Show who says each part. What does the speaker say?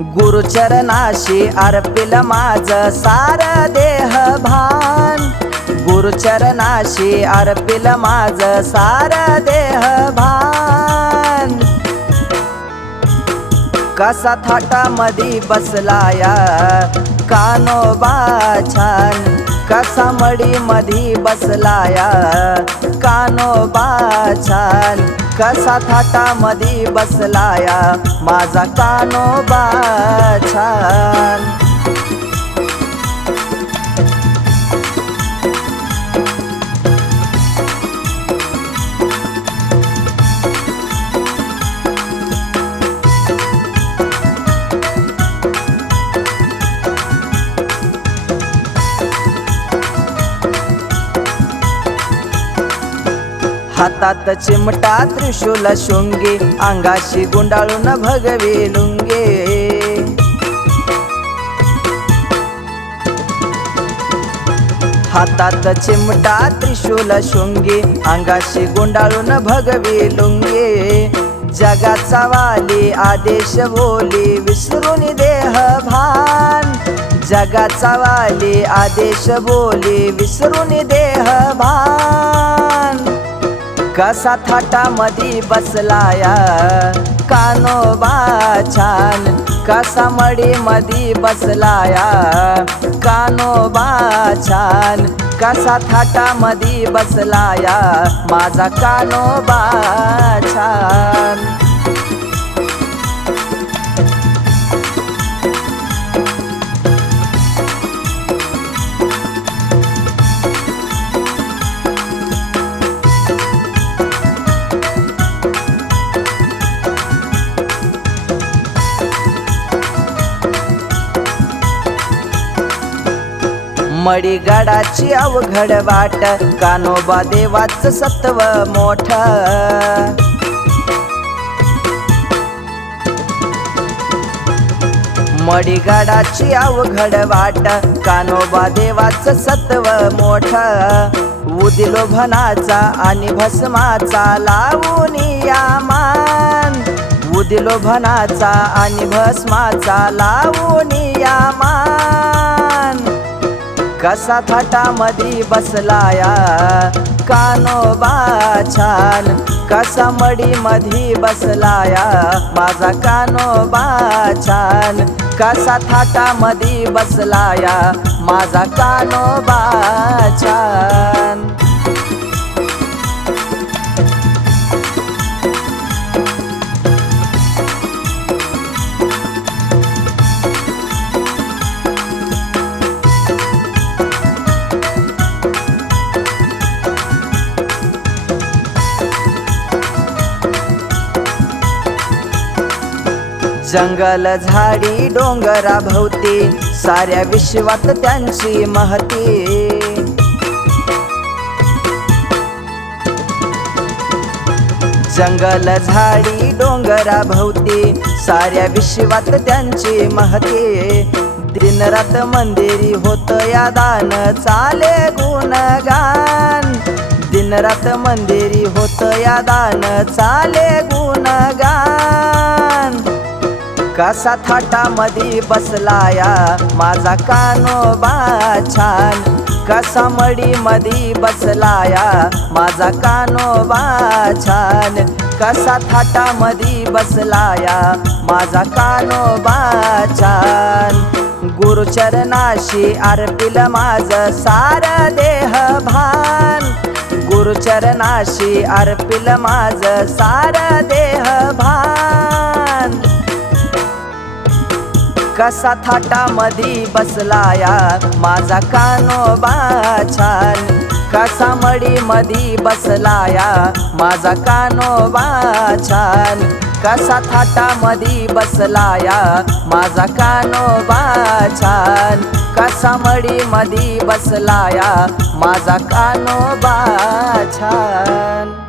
Speaker 1: गुरुचरणाशी April माझ सार देह भान. गुरुचरणाशी अर्पिल माझ सार देह भान. कसा थाटामधी बसलाया कानोबा छान. कसा मडी मधी बसलाया कानोबा छान. कसा थाटामधी बसलाया? माझा कानोबा छान. हातात चिमटा त्रिशूल शुंगी अंगाशी गुंडाळून भगवी लुंगे. हातात चिमटा त्रिशूल शुंगी अंगाशी गुंडाळून भगवी लुंगे. जगाचा वाली आदेश बोली विसरून देह भान. जगाचा वाली आदेश बोली विसरून देह भान. कसा थाटामधी बसलाया? कानोबा छान कसा मडी मधी बसलाया कानोबा छान कसा थाटामधी बसलाया? माझा कानोबा छान. मडीगडाची अवघड वाट कानोबा देवाच सत्व मोठ. मडीगडाची अवघड वाट कानोबा देवाच सत्व मोठ. उदिलो भनाचा आणि भस्माचा लावून या मान. उदिलो भनाचा आणि भस्माचा लावून या मान. कसा थाटामधी बसलाया? कानोबा छान कसा मडी मधी बसलाया? माझा कानोबा छान कसा थाटामधी बसलाया? माझा कानोबा छान. जंगल झाडी डोंगरा भोवती साऱ्या विश्वात त्यांची महती. जंगल झाडी डोंगरा भोवती साऱ्या विश्वात त्यांची महती. दिनरात मंदिरी होत या दान चाले गुणगान. दिनरात मंदिरी होत या दान चाले गुणगान. कसा थाटामधी बसलाया? माझा कानोबा छान. कसा मडी मधी बसलाया? माझा कानोबा छान. कसा थाटामधी बसलाया? माझा कानोबा छान. गुरुचरणाशी अर्पिल माझ सार देह भान. गुरुचरणाशी अर्पिल माझ सार देह कसा थाटामधी बसलाया. माझा कानोबा छान कसा मडी मधी बसलाया. माझा कानोबा छान कसा थाटामधी बसलाया. माझा कानोबा छान कसा मडी मधी बसलाया. माझा कानोबा छान.